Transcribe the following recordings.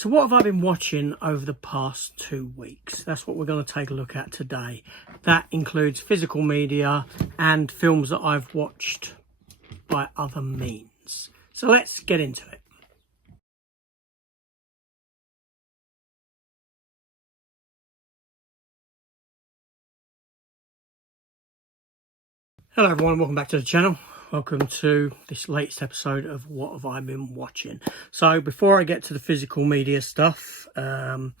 So what have I been watching over the past 2 weeks? That's what we're going to take a look at today. That includes physical media and films that I've watched by other means. So let's get into it. Hello everyone, welcome back to the channel. Welcome to this latest episode of What Have I Been Watching. So before I get to the physical media stuff, there's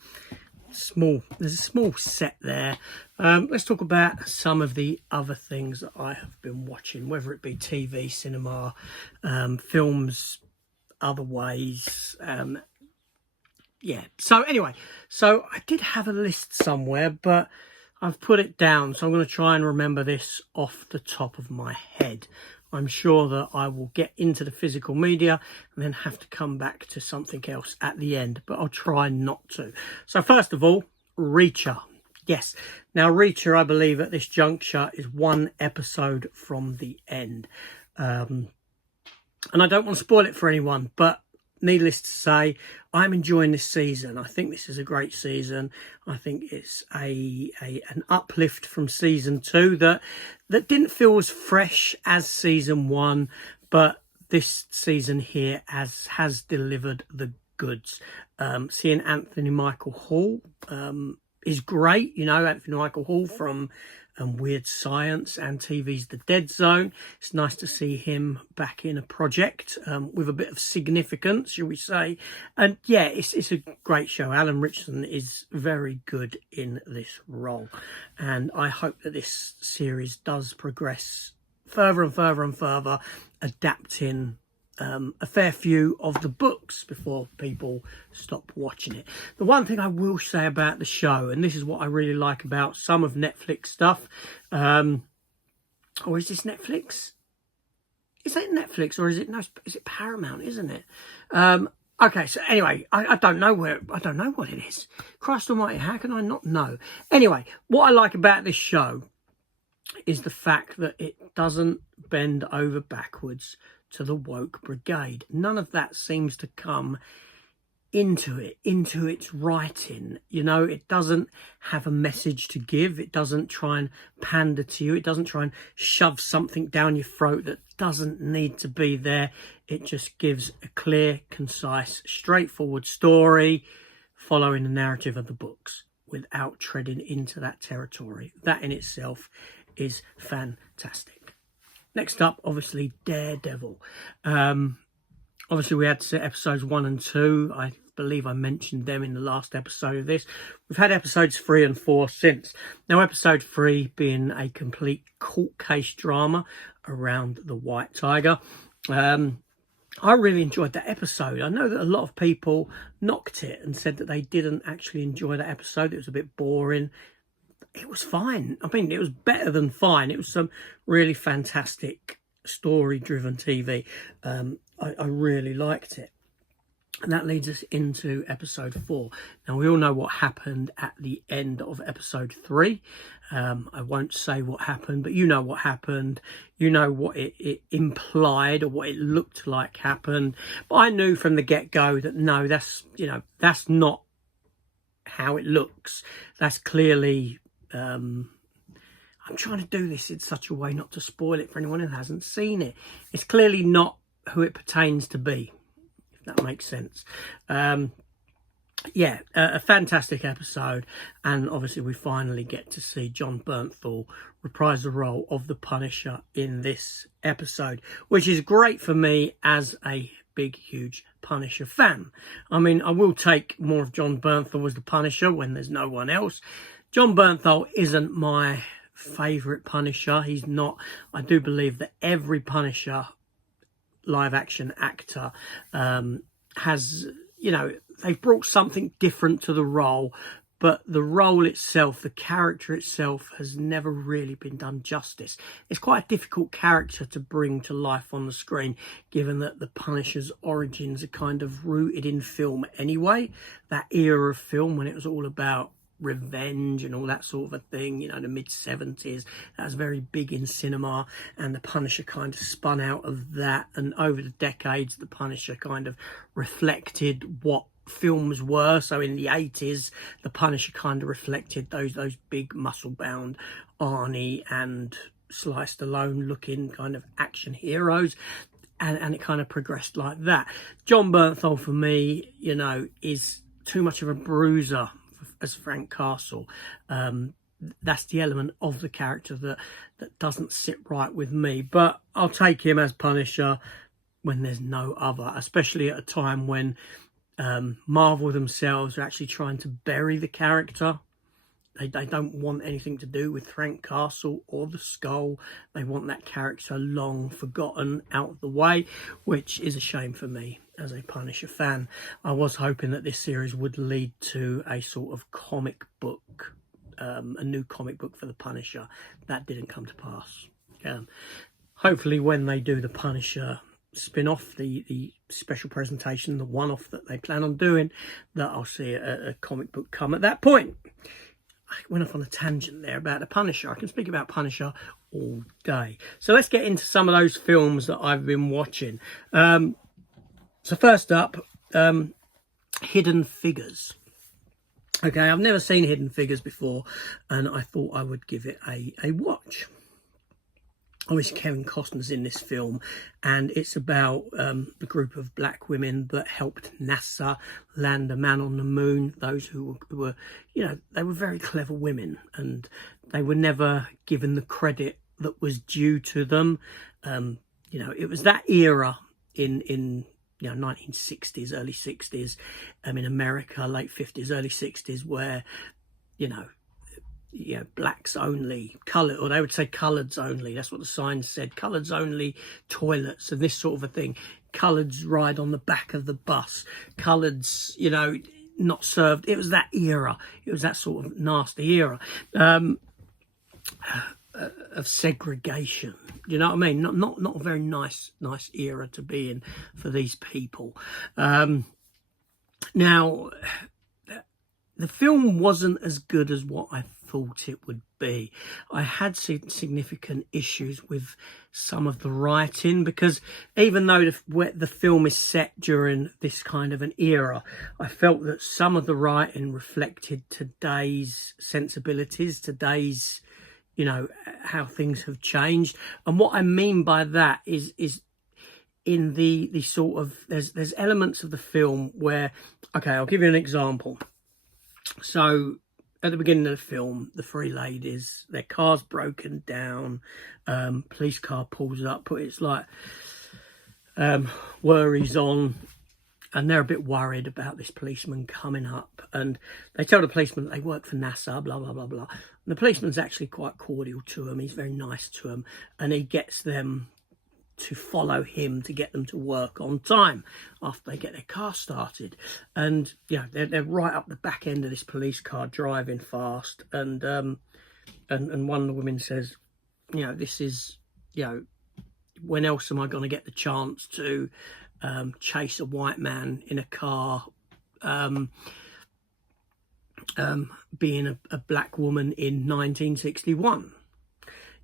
a small set there. Let's talk about some of the other things that I have been watching, whether it be TV, cinema, films, other ways. Yeah, so anyway, so I did have a list somewhere, but I've put it down, so I'm going to try and remember this off the top of my head. I'm sure that I will get into the physical media and then have to come back to something else at the end, but I'll try not to. So first of all, Reacher. Yes, now Reacher, I believe at this juncture, is one episode from the end. And I don't want to spoil it for anyone, but needless to say, I'm enjoying this season. I think this is a great season. I think it's an uplift from season 2 that didn't feel as fresh as season 1, but this season here has delivered the goods. Seeing Anthony Michael Hall is great. You know, Anthony Michael Hall from Weird Science and TV's The Dead Zone. It's nice to see him back in a project with a bit of significance, shall we say. And yeah, it's a great show. Alan Ritchson is very good in this role. And I hope that this series does progress further and further and further, adapting a fair few of the books before people stop watching it. The one thing I will say about the show, and this is what I really like about some of Netflix stuff, or is this Netflix? Is it Netflix or is it Paramount, isn't it? Okay, so anyway, I don't know what it is. Christ almighty, how can I not know? Anyway, what I like about this show is the fact that it doesn't bend over backwards to the woke brigade. None of that seems to come into its writing. You know, it doesn't have a message to give. It doesn't try and pander to you. It doesn't try and shove something down your throat that doesn't need to be there. It just gives a clear, concise, straightforward story following the narrative of the books without treading into that territory. That in itself is fantastic. Next up, obviously, Daredevil. Obviously, we had episodes 1 and 2. I believe I mentioned them in the last episode of this. We've had episodes 3 and 4 since. Now, episode 3 being a complete court case drama around the White Tiger. I really enjoyed that episode. I know that a lot of people knocked it and said that they didn't actually enjoy that episode. It was a bit boring. It was fine. I mean, it was better than fine. It was some really fantastic story-driven TV. I really liked it. And that leads us into episode 4. Now, we all know what happened at the end of episode 3. I won't say what happened, but you know what happened. You know what it implied or what it looked like happened. But I knew from the get-go that no, that's not how it looks. That's clearly... I'm trying to do this in such a way not to spoil it for anyone who hasn't seen it. It's clearly not who it pertains to be, if that makes sense. Yeah, a fantastic episode, and obviously we finally get to see John Bernthal reprise the role of the Punisher in this episode, which is great for me as a big, huge Punisher fan. I mean, I will take more of John Bernthal as the Punisher when there's no one else. John Bernthal isn't my favourite Punisher. He's not. I do believe that every Punisher live action actor has, you know, they've brought something different to the role, but the role itself, the character itself, has never really been done justice. It's quite a difficult character to bring to life on the screen, given that the Punisher's origins are kind of rooted in film anyway. That era of film when it was all about revenge and all that sort of a thing, you know, the mid-70s, that was very big in cinema, and the Punisher kind of spun out of that, and over the decades the Punisher kind of reflected what films were. So in the 80s, the Punisher kind of reflected those big muscle-bound Arnie and Sly Stallone looking kind of action heroes, and it kind of progressed like that. John Bernthal, for me, you know, is too much of a bruiser as Frank Castle. That's the element of the character that doesn't sit right with me, but I'll take him as Punisher when there's no other, especially at a time when Marvel themselves are actually trying to bury the character. They don't want anything to do with Frank Castle or the Skull. They want that character long forgotten, out of the way, which is a shame for me as a Punisher fan. I was hoping that this series would lead to a sort of comic book, a new comic book for the Punisher. That didn't come to pass. Hopefully when they do the Punisher spin-off, the special presentation, the one-off that they plan on doing, that I'll see a comic book come at that point. I went off on a tangent there about the Punisher. I can speak about Punisher all day. So let's get into some of those films that I've been watching. So first up, Hidden Figures. Okay, I've never seen Hidden Figures before, and I thought I would give it a watch. Obviously, Kevin Costner's in this film, and it's about the group of black women that helped NASA land a man on the moon. Those who were, you know, they were very clever women, and they were never given the credit that was due to them. You know, it was that era in 1960s, early 60s, in America, late 50s, early 60s, where, you know, blacks only, colour, or they would say coloureds only. That's what the sign said, coloureds only toilets and this sort of a thing. Coloureds ride on the back of the bus. Coloureds, you know, not served. It was that era. It was that sort of nasty era of segregation. You know what I mean? Not a very nice era to be in for these people. Now, the film wasn't as good as what I thought it would be. I had significant issues with some of the writing, because even though the film is set during this kind of an era, I felt that some of the writing reflected today's sensibilities, today's, you know, how things have changed. And what I mean by that is in the sort of, there's elements of the film where, okay, I'll give you an example. So at the beginning of the film, the three ladies, their car's broken down, police car pulls up, but it's like worries on, and they're a bit worried about this policeman coming up, and they tell the policeman that they work for NASA, blah, blah, blah, blah. And the policeman's actually quite cordial to them. He's very nice to them, and he gets them to follow him to get them to work on time after they get their car started. And yeah, they're right up the back end of this police car driving fast, and one of the women says, you know, this is, you know, when else am I going to get the chance to chase a white man in a car, being a black woman in 1961?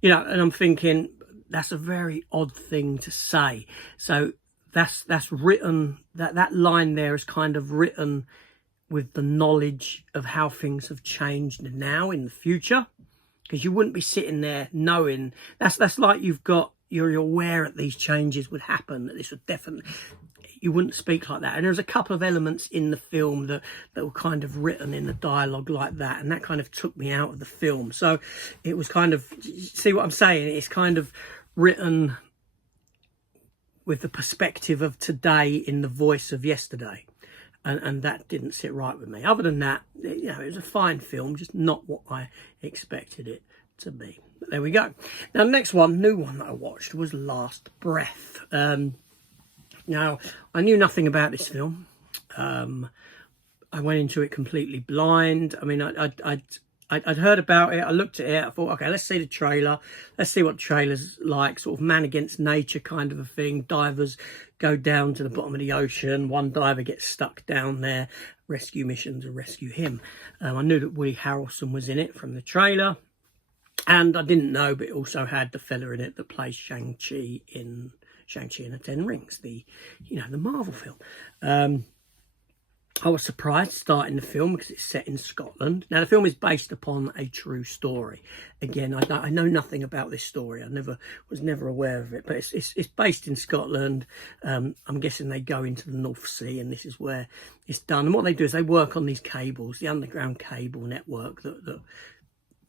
You know, and I'm thinking, that's a very odd thing to say. So that's written, that line there is kind of written with the knowledge of how things have changed now in the future, because you wouldn't be sitting there knowing. That's like you're aware that these changes would happen, that this would definitely, you wouldn't speak like that. And there's a couple of elements in the film that were kind of written in the dialogue like that, and that kind of took me out of the film. So it was kind of, see what I'm saying? It's kind of written with the perspective of today in the voice of yesterday, and that didn't sit right with me. Other than that, you know, it was a fine film, just not what I expected it to be. But there we go. Now, the next one, new one that I watched, was Last Breath. Now, I knew nothing about this film. I went into it completely blind. I mean, I'd heard about it. I looked at it. I thought, okay, let's see the trailer. Let's see what the trailer's like. Sort of man against nature kind of a thing. Divers go down to the bottom of the ocean. One diver gets stuck down there. Rescue mission to rescue him. I knew that Woody Harrelson was in it from the trailer. And I didn't know, but it also had the fella in it that plays Shang-Chi in the Ten Rings, the Marvel film. I was surprised starting the film because it's set in Scotland. Now, the film is based upon a true story. Again, I know nothing about this story. I was never aware of it, but it's based in Scotland. I'm guessing they go into the North Sea, and this is where it's done. And what they do is they work on these cables, the underground cable network that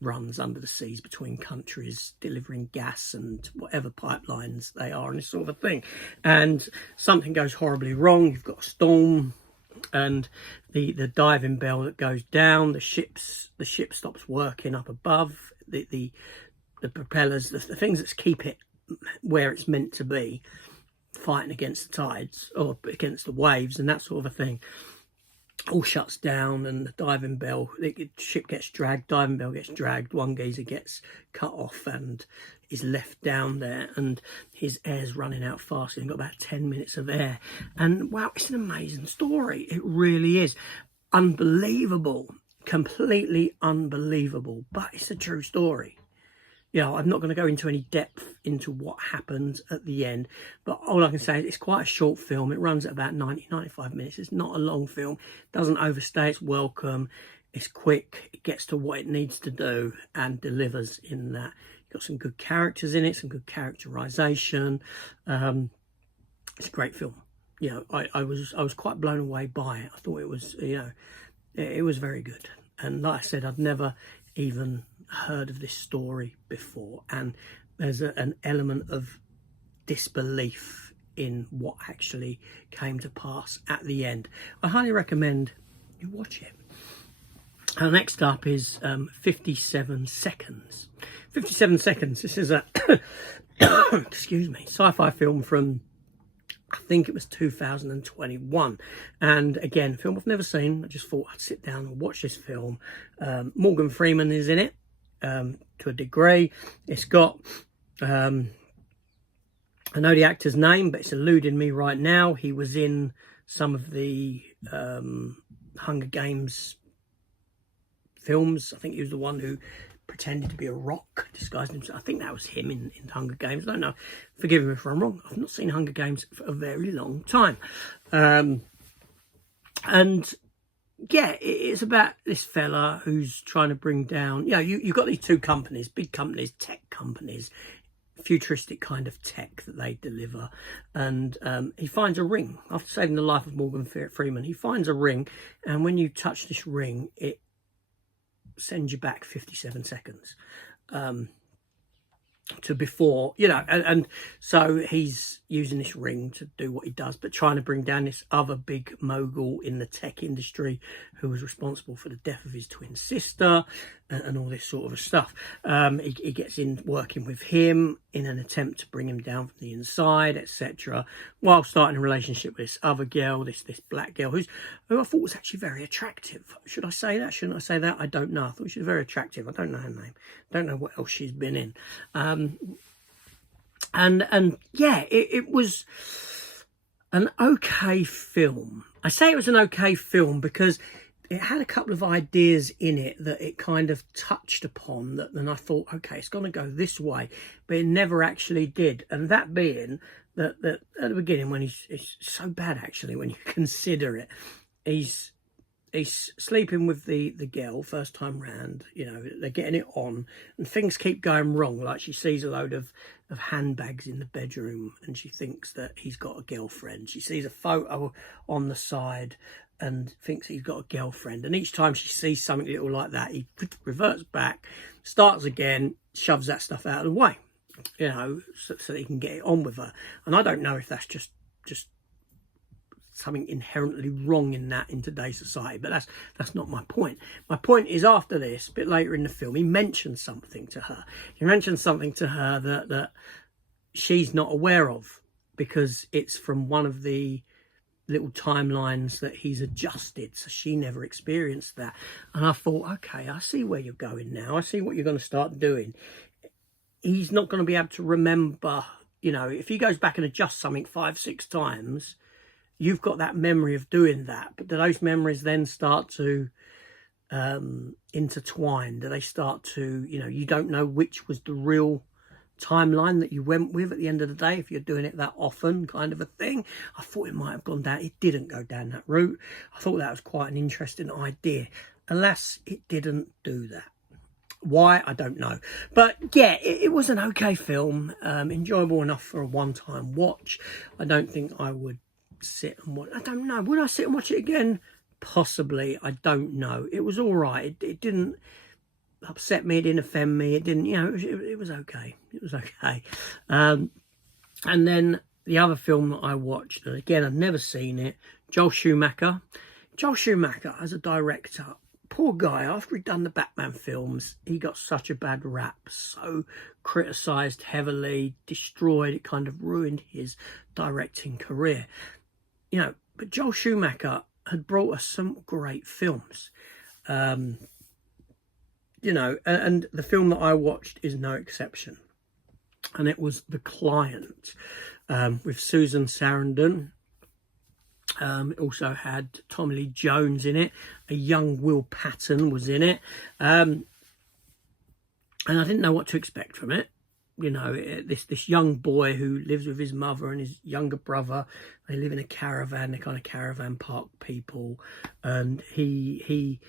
runs under the seas between countries, delivering gas and whatever pipelines they are, and this sort of thing. And something goes horribly wrong. You've got a storm, and the diving bell that goes down, the ship stops working up above, the propellers, the things that keep it where it's meant to be, fighting against the tides or against the waves and that sort of a thing, all shuts down, and the diving bell, the ship gets dragged, diving bell gets dragged, one geezer gets cut off and is left down there, and his air's running out fast. He's got about 10 minutes of air, and wow, it's an amazing story. It really is unbelievable, completely unbelievable, but it's a true story. You know, I'm not going to go into any depth into what happens at the end, but all I can say is it's quite a short film. It runs at about 90-95 minutes. It's not a long film. It doesn't overstay its welcome. It's quick. It gets to what it needs to do and delivers in that. You've got some good characters in it, some good characterization. It's a great film. You know, I was quite blown away by it. I thought it was, you know, it was very good. And like I said, I'd never even heard of this story before, and there's an element of disbelief in what actually came to pass at the end. I highly recommend you watch it. Next up is 57 Seconds. 57 Seconds. This is a excuse me, sci-fi film from, I think it was 2021, and again, a film I've never seen. I just thought I'd sit down and watch this film. Morgan Freeman is in it to a degree. It's got I know the actor's name, but it's eluding me right now. He was in some of the Hunger Games films. I think he was the one who pretended to be a rock, disguised himself. I think that was him in Hunger Games. I don't know. Forgive me if I'm wrong. I've not seen Hunger Games for a very long time. And yeah, it's about this fella who's trying to bring down, you know, you've got these two companies, big companies, tech companies, futuristic kind of tech that they deliver. And he finds a ring. After saving the life of Morgan Freeman, he finds a ring. And when you touch this ring, it sends you back 57 seconds to before, you know, and so he's using this ring to do what he does, but trying to bring down this other big mogul in the tech industry who was responsible for the death of his twin sister and all this sort of stuff. He gets in working with him in an attempt to bring him down from the inside, etc., while starting a relationship with this other girl, this black girl who I thought was actually very attractive. Should I say that? Shouldn't I say that? I don't know. I thought she was very attractive. I don't know her name. Don't know what else she's been in. And yeah, it was an okay film. I say it was an okay film because it had a couple of ideas in it that it kind of touched upon that, and I thought, okay, it's going to go this way, but it never actually did. And that being that at the beginning, when it's so bad actually when you consider it, he's sleeping with the girl first time round, you know, they're getting it on, and things keep going wrong. Like she sees a load of handbags in the bedroom and she thinks that he's got a girlfriend. She sees a photo on the side and thinks he's got a girlfriend. And each time she sees something little like that, he reverts back, starts again, shoves that stuff out of the way, you know, so that he can get it on with her. And I don't know if that's just something inherently wrong in that in today's society, but that's not my point. My point is, after this, a bit later in the film, he mentions something to her. He mentions something to her that she's not aware of, because it's from one of the little timelines that he's adjusted, so she never experienced that. And I thought, okay, I see where you're going now. I see what you're going to start doing. He's not going to be able to remember, you know, if he goes back and adjusts something 5-6 times, you've got that memory of doing that, but do those memories then start to intertwine? Do they start to, you know, you don't know which was the real timeline that you went with at the end of the day, if you're doing it that often, kind of a thing. I thought it might have gone down. It didn't go down that route. I thought that was quite an interesting idea. Alas, it didn't do that. Why, I don't know. But yeah, it was an okay film. Enjoyable enough for a one-time watch. I don't think I would sit and watch. I don't know. Would I sit and watch it again? Possibly. I don't know. It was all right. It didn't upset me. It didn't offend me. It didn't, you know, it was okay. It was okay. And then the other film that I watched, and again, I've never seen it, Joel Schumacher. Joel Schumacher as a director, poor guy, after he'd done the Batman films, he got such a bad rap, so criticised heavily, destroyed, it kind of ruined his directing career. You know, but Joel Schumacher had brought us some great films. You know, and the film that I watched is no exception. And it was The Client, with Susan Sarandon. It also had Tommy Lee Jones in it. A young Will Patton was in it. And I didn't know what to expect from it. You know, this young boy who lives with his mother and his younger brother. They live in a caravan. They're kind of caravan park people. And he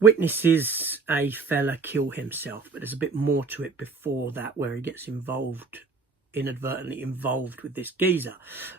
witnesses a fella kill himself. But there's a bit more to it before that, where he gets inadvertently involved with this geezer,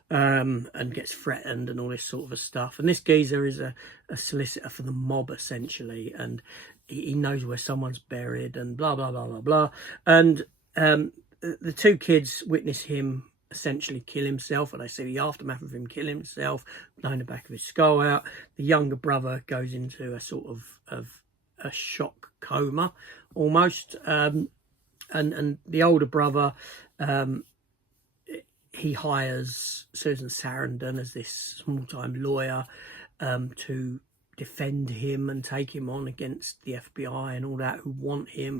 and gets threatened and all this sort of stuff. And this geezer is a solicitor for the mob, essentially, and he knows where someone's buried and blah blah blah blah blah. And the two kids witness him essentially kill himself, and they see the aftermath of him killing himself, blowing the back of his skull out. The younger brother goes into a sort of a shock coma almost, and the older brother, he hires Susan Sarandon as this small-time lawyer to defend him and take him on against the FBI and all that, who want him,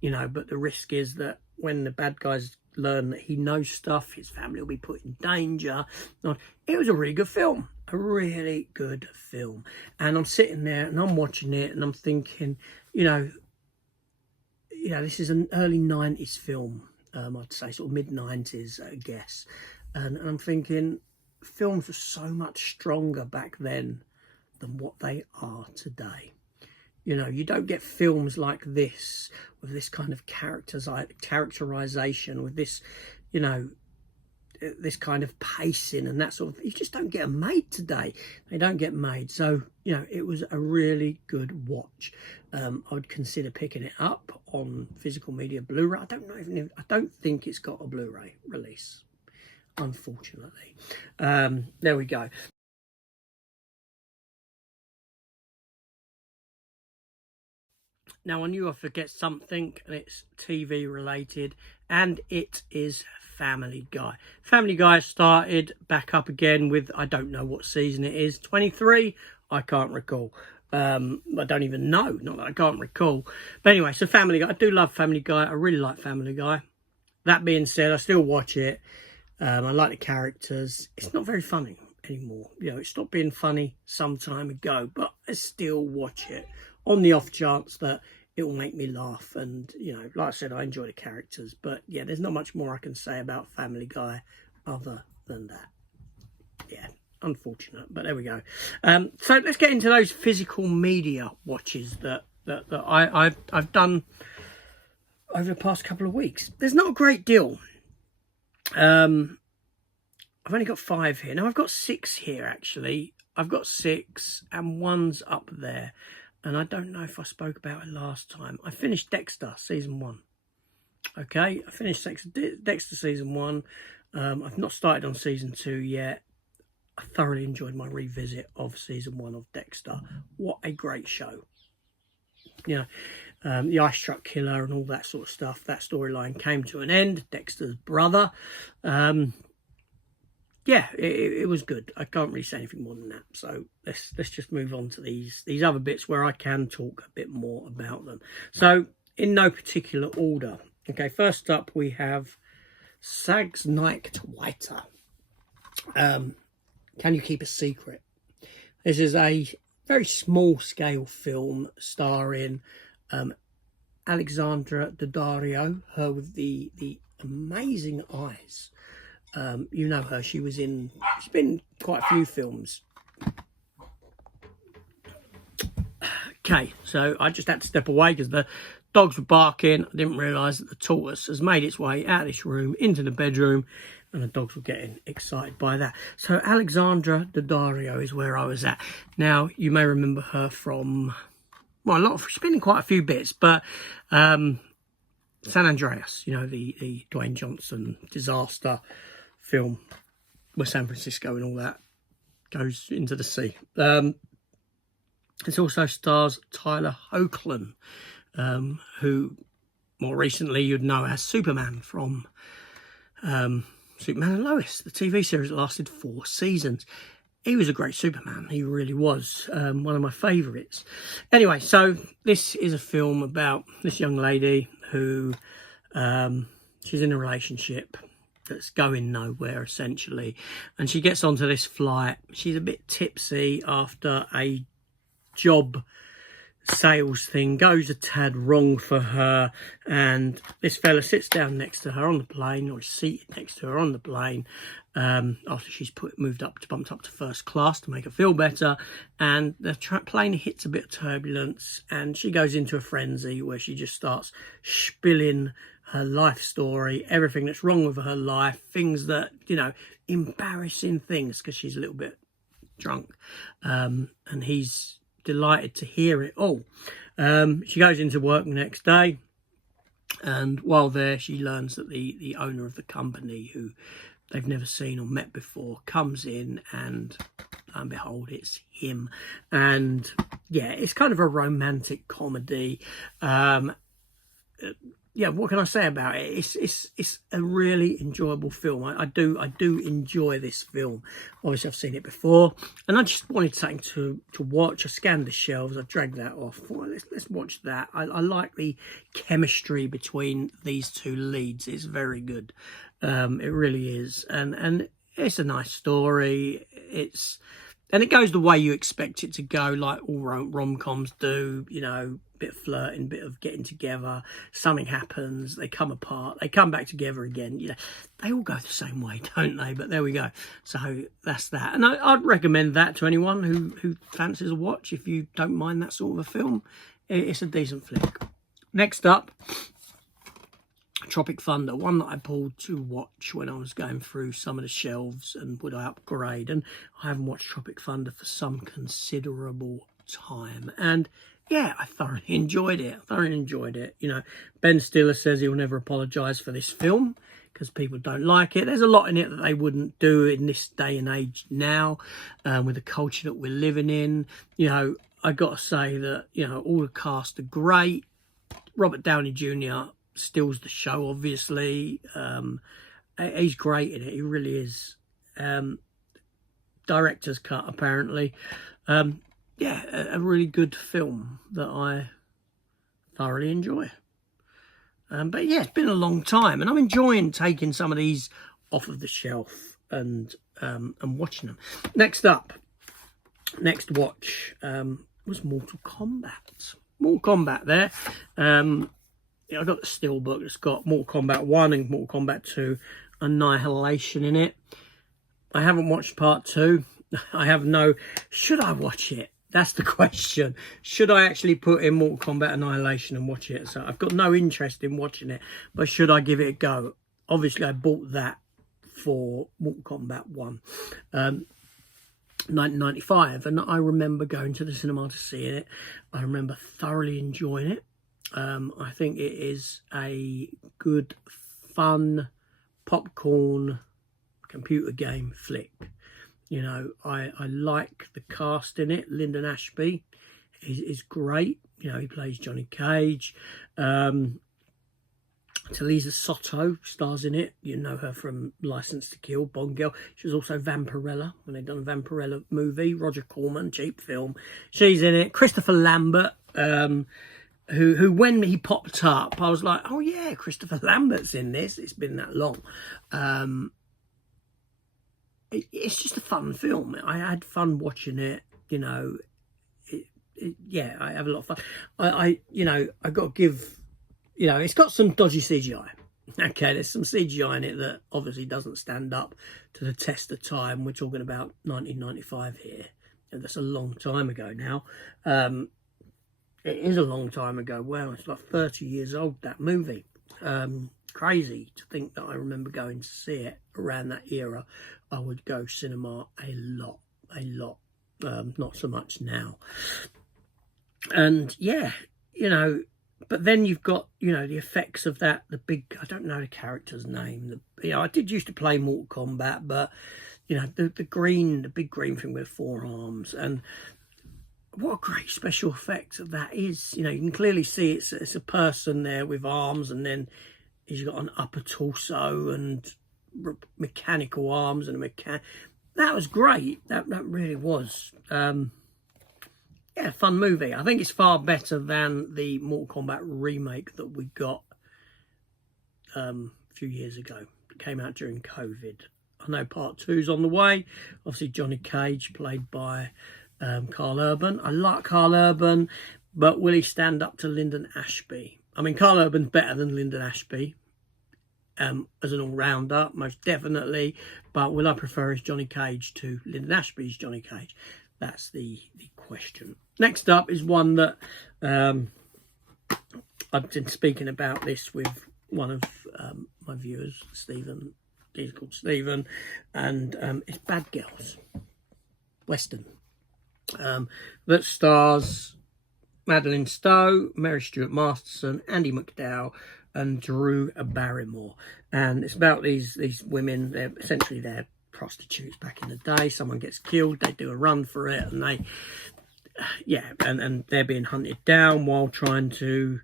you know, but the risk is that when the bad guys learn that he knows stuff, his family will be put in danger. It was a really good film, a really good film. And I'm sitting there and I'm watching it and I'm thinking, you know, this is an early 90s film, I'd say sort of mid-90s, I guess. And I'm thinking films were so much stronger back then than what they are today. You know, you don't get films like this with this kind of characterization, with this, you know, this kind of pacing and that sort of thing. You just don't get them made today. They don't get made. So, you know, it was a really good watch. I would consider picking it up on physical media, Blu-ray. I don't think it's got a Blu-ray release, unfortunately. There we go. Now, I knew I'd forget something, and it's TV related, and it is Family Guy. Family Guy started back up again with, I don't know what season it is, 23? I can't recall. I don't even know, not that I can't recall. But anyway, so Family Guy, I do love Family Guy. I really like Family Guy. That being said, I still watch it. I like the characters. It's not very funny anymore. You know, it stopped being funny some time ago, but I still watch it on the off chance that it will make me laugh. And, you know, like I said, I enjoy the characters. But, yeah, there's not much more I can say about Family Guy other than that. Yeah, unfortunate, but there we go. So let's get into those physical media watches that I've done over the past couple of weeks. There's not a great deal. I've only got 5 here. Now, I've got 6 here, actually. I've got 6, and 1's up there. And I don't know if I spoke about it last time. I finished Dexter season 1. Okay, I finished Dexter season 1. I've not started on season 2 yet. I thoroughly enjoyed my revisit of season 1 of Dexter. What a great show. You know, the ice truck killer and all that sort of stuff. That storyline came to an end. Dexter's brother. Yeah, it was good. I can't really say anything more than that. So let's just move on to these other bits where I can talk a bit more about them. So in no particular order. Okay, first up we have Sag's Night Whiter. Can You Keep a Secret? This is a very small scale film starring Alexandra Daddario, her with the amazing eyes. You know her. She's been in quite a few films. Okay, so I just had to step away because the dogs were barking. I didn't realise that the tortoise has made its way out of this room into the bedroom, and the dogs were getting excited by that. So Alexandra Daddario is where I was at. Now, you may remember her from, well, she's been in quite a few bits, but San Andreas, you know, the Dwayne Johnson disaster film where San Francisco and all that goes into the sea. It also stars Tyler Hoechlin, who more recently you'd know as Superman from Superman and Lois, the TV series that lasted 4 seasons. He was a great Superman. He really was one of my favourites. Anyway, so this is a film about this young lady who she's in a relationship that's going nowhere, essentially. And she gets onto this flight. She's a bit tipsy after a job sales thing goes a tad wrong for her, and this fella sits down next to her on the plane, or is seated next to her on the plane, after she's bumped up to first class to make her feel better, and the plane hits a bit of turbulence, and she goes into a frenzy where she just starts spilling her life story, everything that's wrong with her life, things that, you know, embarrassing things, because she's a little bit drunk, and he's delighted to hear it all. She goes into work the next day, and while there she learns that the owner of the company, who they've never seen or met before, comes in, and lo and behold, it's him. And yeah, it's kind of a romantic comedy. Yeah, what can I say about it? It's a really enjoyable film. I do enjoy this film. Obviously, I've seen it before, and I just wanted something to watch. I scanned the shelves. I dragged that off. Well, let's watch that. I like the chemistry between these two leads. It's very good. It really is, and it's a nice story. And it goes the way you expect it to go, like all rom-coms do, you know, bit of flirting, bit of getting together, something happens, they come apart, they come back together again. You know, they all go the same way, don't they? But there we go. So that's that. And I'd recommend that to anyone who fancies a watch. If you don't mind that sort of a film, it's a decent flick. Next up, Tropic Thunder, one that I pulled to watch when I was going through some of the shelves and would I upgrade, and I haven't watched Tropic Thunder for some considerable time, and yeah, I thoroughly enjoyed it. You know, Ben Stiller says he'll never apologise for this film because people don't like it. There's a lot in it that they wouldn't do in this day and age now, with the culture that we're living in. You know, I got to say that, you know, all the cast are great. Robert Downey Jr. steals the show, obviously. He's great in it. He really is. Director's cut, apparently. Yeah, a really good film that I thoroughly enjoy. But yeah, it's been a long time, and I'm enjoying taking some of these off of the shelf and watching them. Next watch was Mortal Kombat. Mortal Kombat there. I got the steelbook that's got Mortal Kombat 1 and Mortal Kombat 2 Annihilation in it. I haven't watched part 2. Should I watch it? That's the question. Should I actually put in Mortal Kombat Annihilation and watch it? So I've got no interest in watching it, but should I give it a go? Obviously, I bought that for Mortal Kombat 1. 1995, and I remember going to the cinema to see it. I remember thoroughly enjoying it. I think it is a good, fun, popcorn computer game flick. You know, I like the cast in it. Lyndon Ashby is great. You know, he plays Johnny Cage. Talisa Soto stars in it. You know her from License to Kill, Bond Girl. She was also Vampirella when they'd done a Vampirella movie. Roger Corman, cheap film. She's in it. Christopher Lambert, who when he popped up, I was like, oh yeah, Christopher Lambert's in this. It's been that long. It's just a fun film. I had fun watching it. You know, yeah, I have a lot of fun. I got to give you know, it's got some dodgy CGI. Okay, there's some CGI in it that obviously doesn't stand up to the test of time. We're talking about 1995 here. And that's a long time ago now. It is a long time ago. Wow, it's like 30 years old, that movie. Crazy to think that I remember going to see it around that era. I would go cinema a lot. Not so much now. And yeah, you know, but then you've got, you know, the effects of that, the big, I don't know the character's name. You know, I did used to play Mortal Kombat, but, you know, the big green thing with 4 arms. And what a great special effect of that is. You know, you can clearly see it's a person there with arms, and then he's got an upper torso and mechanical arms and that was great. That really was. Yeah, fun movie. I think it's far better than the Mortal Kombat remake that we got a few years ago. It came out during COVID. I know part 2's on the way. Obviously, Johnny Cage, played by Carl Urban. I like Carl Urban, but will he stand up to Lyndon Ashby? I mean, Carl Urban's better than Lyndon Ashby as an all-rounder, most definitely. But will I prefer his Johnny Cage to Lyndon Ashby's Johnny Cage? That's the question. Next up is one that I've been speaking about this with one of my viewers, Stephen. He's called Stephen, and it's Bad Girls, Western, that stars Madeline Stowe, Mary Stuart Masterson, Andy McDowell, and Drew Barrymore. And it's about these women. They're essentially prostitutes back in the day. Someone gets killed, they do a run for it, and they, yeah, and they're being hunted down while trying to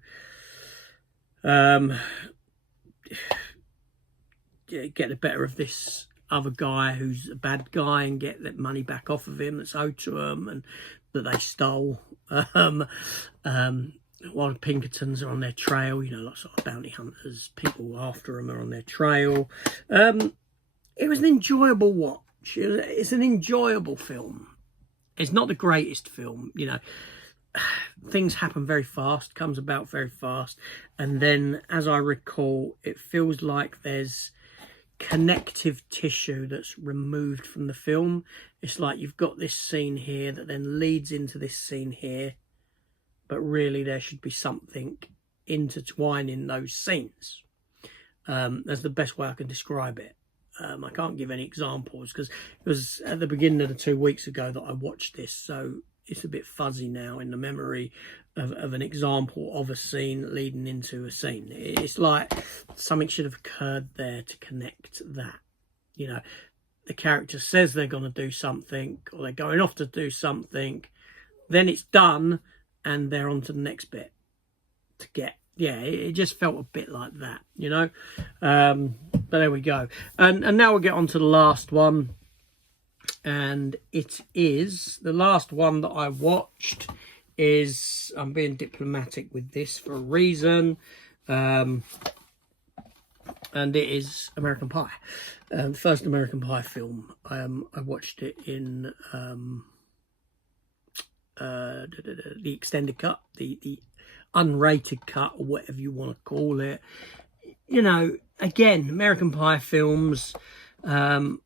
get the better of this other guy who's a bad guy and get that money back off of him that's owed to them and that they stole. While the Pinkertons are on their trail, you know, lots of bounty hunters, people after them are on their trail. It was an enjoyable watch. It's an enjoyable film. It's not the greatest film, you know. Things happen very fast, comes about very fast. And then, as I recall, it feels like there's connective tissue that's removed from the film. It's like you've got this scene here that then leads into this scene here. But really, there should be something intertwining those scenes. That's the best way I can describe it. I can't give any examples because it was at the beginning of the 2 weeks ago that I watched this, so it's a bit fuzzy now in the memory of an example of a scene leading into a scene. It's like something should have occurred there to connect that. You know, the character says they're going to do something, or they're going off to do something, then it's done, and they're on to the next bit to get. Yeah, it just felt a bit like that, you know. But there we go. And now we'll get on to the last one. And it is, the last one that I watched is, I'm being diplomatic with this for a reason. And it is American Pie. The first American Pie film. I watched it in the extended cut, the unrated cut, or whatever you want to call it. You know, again, American Pie films, I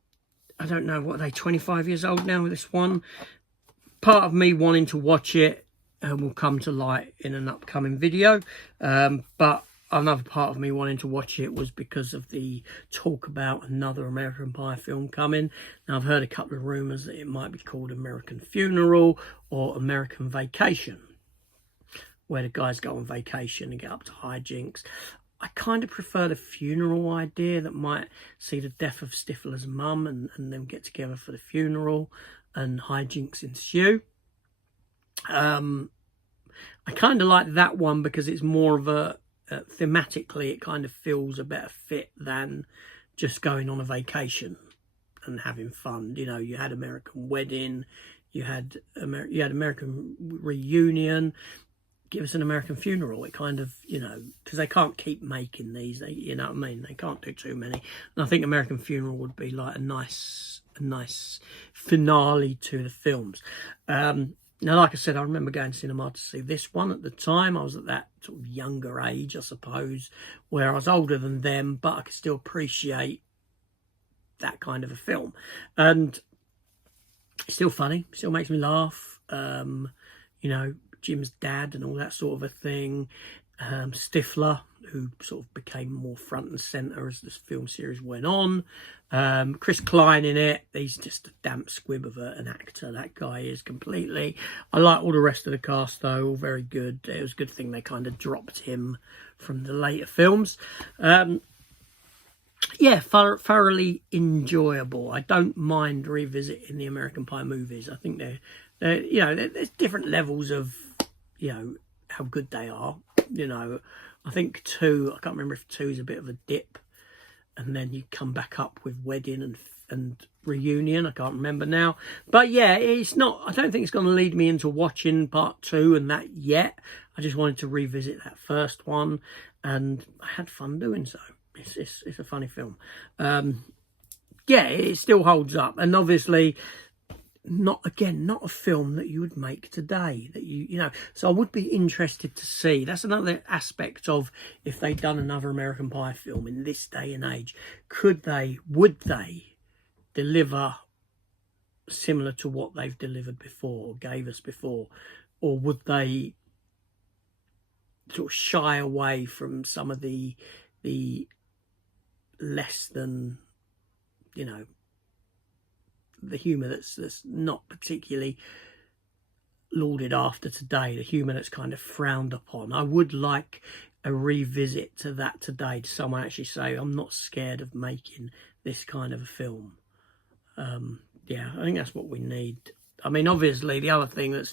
don't know, what are they, 25 years old now with this one? Part of me wanting to watch it will come to light in an upcoming video, but another part of me wanting to watch it was because of the talk about another American Pie film coming. Now, I've heard a couple of rumours that it might be called American Funeral or American Vacation, where the guys go on vacation and get up to hijinks. I kind of prefer the funeral idea that might see the death of Stifler's mum and them get together for the funeral and hijinks ensue. I kind of like that one because it's more of a, thematically, it kind of feels a better fit than just going on a vacation and having fun. You know, you had American Wedding, you had American Reunion. Give us an American Funeral. It kind of, you know, because they can't keep making these, you know what I mean? They can't do too many. And I think American Funeral would be like a nice finale to the films. Now, like I said, I remember going to cinema to see this one at the time. I was at that sort of younger age, I suppose, where I was older than them, but I could still appreciate that kind of a film. And it's still funny, still makes me laugh. You know, Jim's dad and all that sort of a thing. Stifler, who sort of became more front and centre as this film series went on. Chris Klein in it. He's just a damp squib of an actor, that guy is completely. I like all the rest of the cast, though, all very good. It was a good thing they kind of dropped him from the later films. Yeah, thoroughly enjoyable. I don't mind revisiting the American Pie movies. I think they're you know, there's different levels of, you know, how good they are. You know, I think 2, I can't remember if 2 is a bit of a dip, and then you come back up with Wedding and Reunion. I can't remember now. But yeah, it's not, I don't think it's going to lead me into watching part 2 and that yet. I just wanted to revisit that first one, and I had fun doing so. It's a funny film. Yeah, it still holds up, and obviously not a film that you would make today, that you know. So I would be interested to see. That's another aspect of, if they'd done another American Pie film in this day and age, would they deliver similar to what they've delivered before, or gave us before, or would they sort of shy away from some of the less than, you know, the humour that's not particularly lauded after today, the humour that's kind of frowned upon. I would like a revisit to that today, to someone actually say, I'm not scared of making this kind of a film. Yeah, I think that's what we need. I mean, obviously, the other thing that's,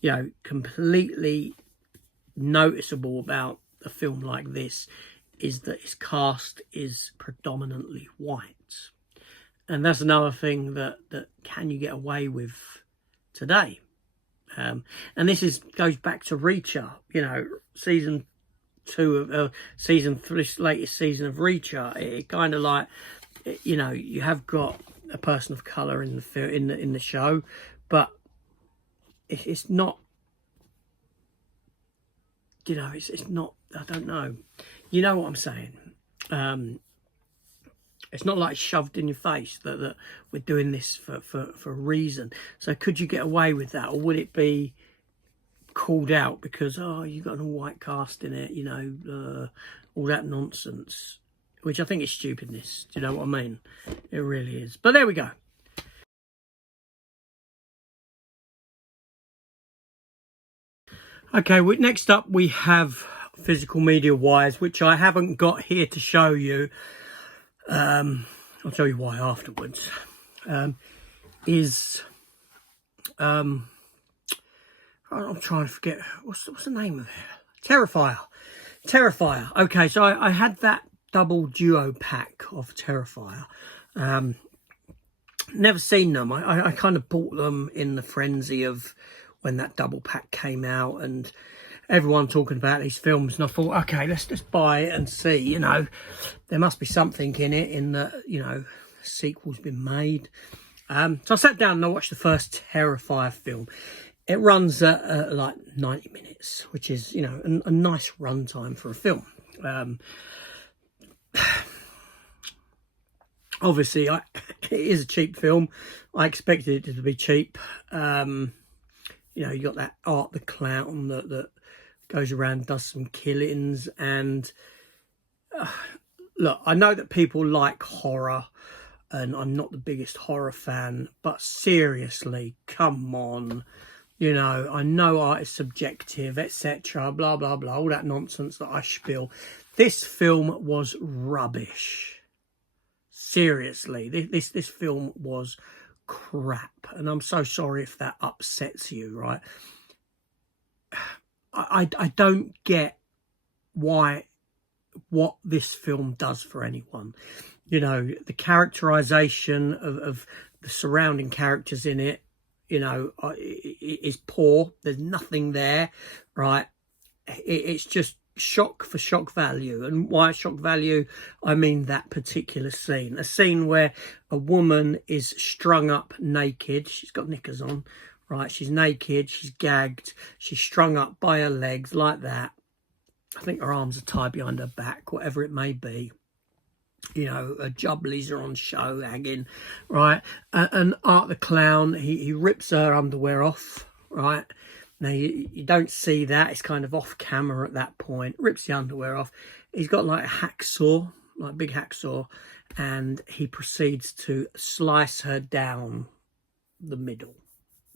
you know, completely noticeable about a film like this is that its cast is predominantly white. And that's another thing that can you get away with today? And this goes back to Reacher, you know, season 2 of season 3, latest season of Reacher. It kind of like, you know, you have got a person of colour in the show, but it's not, you know, it's not. I don't know. You know what I'm saying? It's not like shoved in your face that we're doing this for a reason. So could you get away with that? Or would it be called out because, oh, you've got an all-white cast in it, you know, all that nonsense, which I think is stupidness. Do you know what I mean? It really is. But there we go. Okay, next up we have physical media wise, which I haven't got here to show you. I'll tell you why afterwards. I'm trying to forget what's the name of it. Terrifier. Okay, so I had that double duo pack of Terrifier. Never seen them. I kind of bought them in the frenzy of when that double pack came out and everyone talking about these films, and I thought, okay, let's just buy it and see, you know, there must be something in it, in that, you know, a sequel's been made. So I sat down and I watched the first Terrifier film. It runs at like 90 minutes, which is, you know, a nice runtime for a film. Obviously, it is a cheap film. I expected it to be cheap. You know, you got that Art the Clown that goes around, does some killings, and look, I know that people like horror, and I'm not the biggest horror fan, but seriously, come on, you know, I know art is subjective, etc., blah blah blah, all that nonsense that I spiel. This film was rubbish. Seriously, this film was crap, and I'm so sorry if that upsets you, right? I don't get what this film does for anyone. You know, the characterization of the surrounding characters in it, you know, is poor. There's nothing there, right? It's just shock for shock value. And why shock value? I mean that particular scene. A scene where a woman is strung up naked. She's got knickers on, right? She's naked, she's gagged, she's strung up by her legs like that. I think her arms are tied behind her back, whatever it may be. You know, her jubblies are on show, hanging, right? And Art the Clown, he rips her underwear off, right? Now, you don't see that. It's kind of off camera at that point. Rips the underwear off. He's got like a hacksaw, like a big hacksaw, and he proceeds to slice her down the middle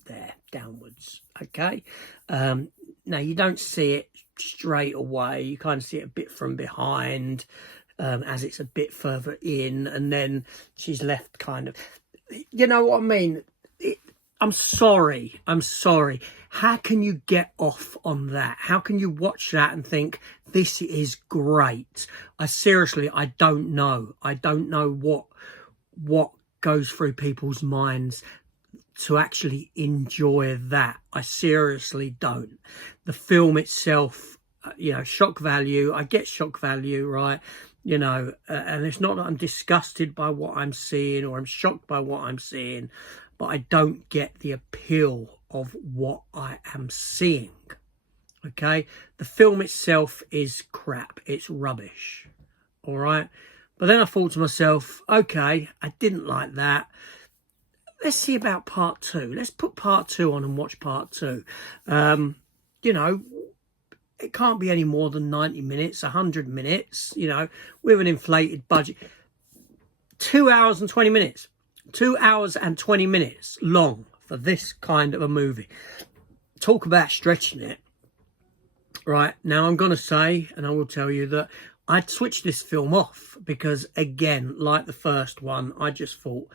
there, downwards, okay? Now, you don't see it straight away. You kind of see it a bit from behind, as it's a bit further in, and then she's left kind of, you know what I mean? I'm sorry. How can you get off on that? How can you watch that and think, this is great? I don't know. I don't know what goes through people's minds to actually enjoy that. I seriously don't. The film itself, you know, shock value. I get shock value, right? You know, and it's not that I'm disgusted by what I'm seeing or I'm shocked by what I'm seeing, but I don't get the appeal of what I am seeing. Okay? The film itself is crap. It's rubbish. All right? But then I thought to myself, okay, I didn't like that. Let's see about part 2. Let's put part 2 on and watch part 2. You know, it can't be any more than 90 minutes, 100 minutes, you know, with an inflated budget. 2 hours and 20 minutes. 2 hours and 20 minutes long for this kind of a movie. Talk about stretching it. Right, now I'm going to say, and I will tell you that I'd switch this film off because, again, like the first one, I just thought,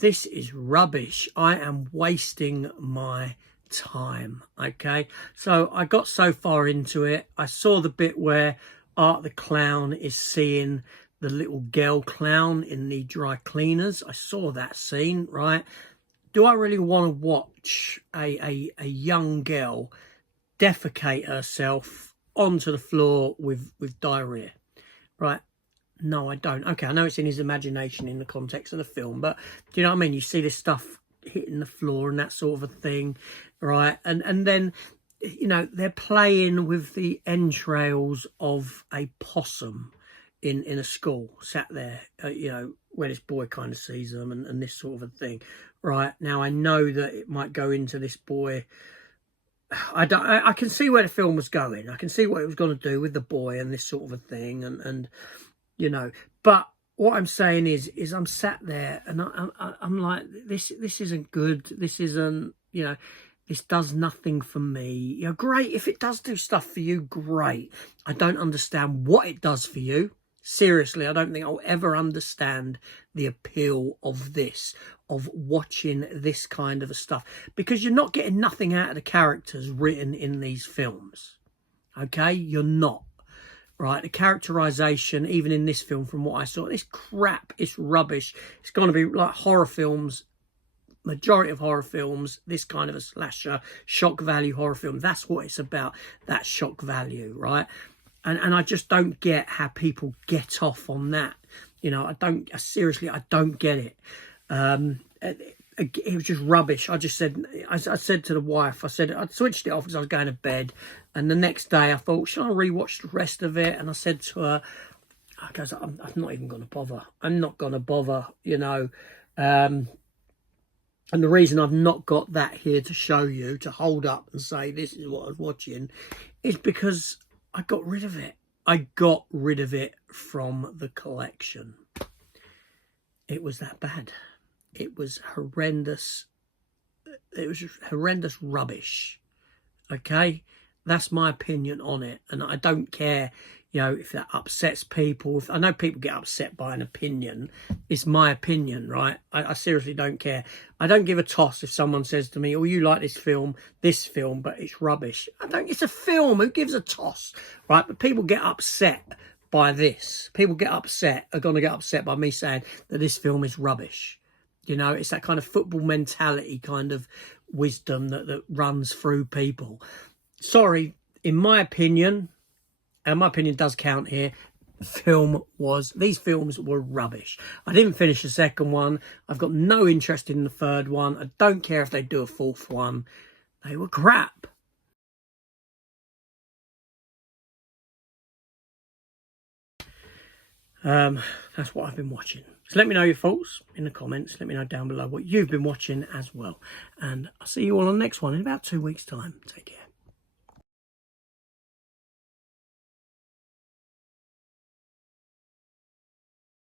this is rubbish. I am wasting my time, okay? So I got so far into it. I saw the bit where Art the Clown is seeing the little girl clown in the dry cleaners. I saw that scene, right? Do I really want to watch a young girl defecate herself onto the floor with diarrhea, right? No, I don't. Okay, I know it's in his imagination in the context of the film, but do you know what I mean? You see this stuff hitting the floor and that sort of a thing, right? And then, you know, they're playing with the entrails of a possum in a school, sat there, you know, where this boy kind of sees them and this sort of a thing, right? Now, I know that it might go into this boy. I can see where the film was going. I can see what it was going to do with the boy and this sort of a thing, and you know, but what I'm saying is I'm sat there and I'm like, this isn't good. This isn't, you know, this does nothing for me. You know, great if it does do stuff for you, great. I don't understand what it does for you. Seriously, I don't think I'll ever understand the appeal of this, of watching this kind of stuff, because you're not getting nothing out of the characters written in these films. Okay, you're not. Right, the characterization, even in this film, from what I saw, this crap, it's rubbish. It's going to be like horror films, majority of horror films, this kind of a slasher, shock value horror film. That's what it's about, that shock value, right? And I just don't get how people get off on that. You know, seriously, I don't get it. It was just rubbish. I said to the wife, I switched it off because I was going to bed. And the next day I thought, should I rewatch the rest of it? And I said to her, I'm not even going to bother. I'm not going to bother, you know. And the reason I've not got that here to show you, to hold up and say this is what I was watching, is because I got rid of it. I got rid of it from the collection. It was that bad. It was horrendous. It was horrendous rubbish. Okay? That's my opinion on it. And I don't care, you know, if that upsets people. I know people get upset by an opinion. It's my opinion, right? I seriously don't care. I don't give a toss if someone says to me, oh, you like this film, but it's rubbish. It's a film. Who gives a toss, right? But people get upset by this. People are going to get upset by me saying that this film is rubbish. You know, it's that kind of football mentality kind of wisdom that runs through people. Sorry, in my opinion, and my opinion does count here, these films were rubbish. I didn't finish the second one. I've got no interest in the third one. I don't care if they do a fourth one. They were crap. That's what I've been watching. So let me know your thoughts in the comments. Let me know down below what you've been watching as well. And I'll see you all on the next one in about 2 weeks' time. Take care.